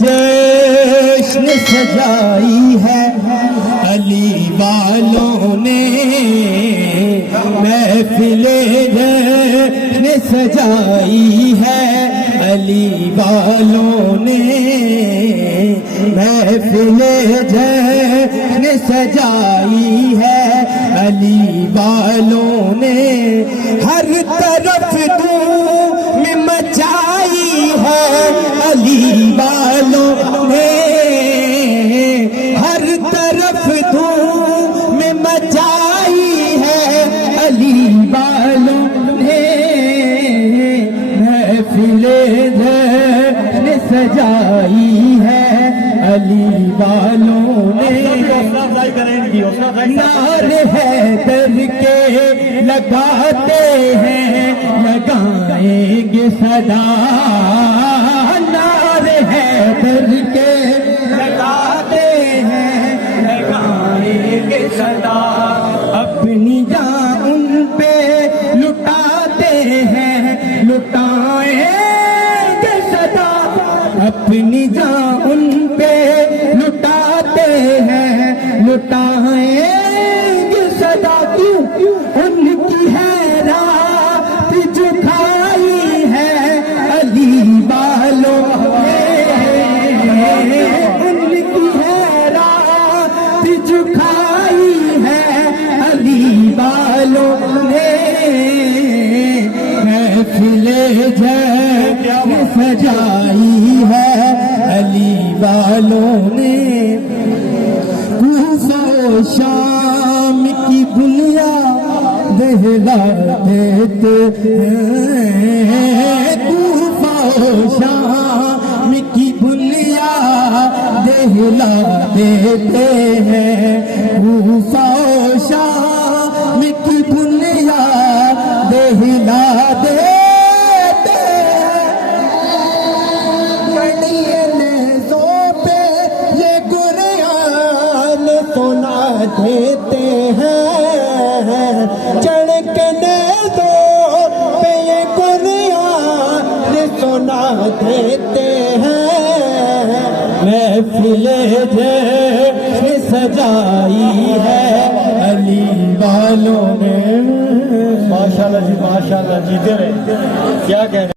جشن سجائی ہے علی والوں نے، محفل جشن سجائی ہے علی والوں نے، محفل جشن سجائی ہے علی والوں نے، ہر طرف دھوم مچائی ہے علی والوں نے، ہر طرف دھوم مچائی ہے علی والوں نے، محفل جشن سجائی ہے علی والوں نے، نعرے حیدر کے لگاتے ہیں لگائیں گے صدا، نعرے حیدر کے لگاتے ہیں لگائیں گے صدا، اپنی جان ان پہ لٹاتے ہیں لٹائیں گے صدا، اپنی جان ان پہ لٹاتے ہیں لٹائیں گے صدا، کیوں ان کی ہے رات جھکائی ہے علی والوں نے، ان کی ہے رات جھکائی ہے علی والوں نے، محفل جشن سجائی ہے علی والوں نے، کوفہ و شام کی بنیاد دہلا دیتے ہیں، کوفہ و شام کی بنیاد دہلا دیتے ہیں، کوفہ و شام کی بنیاد دہلا دیتے ہیں، بڑی نیزوں پہ یہ گریان سنا دیتے ہیں، چڑھ کے نیزوں پہ یہ گریان سنا دیتے ہیں، محفل جشن سجائی ہے علی والوں نے، ماشاءاللہ جی، ماشاءاللہ جیتے رہے، کیا کہنے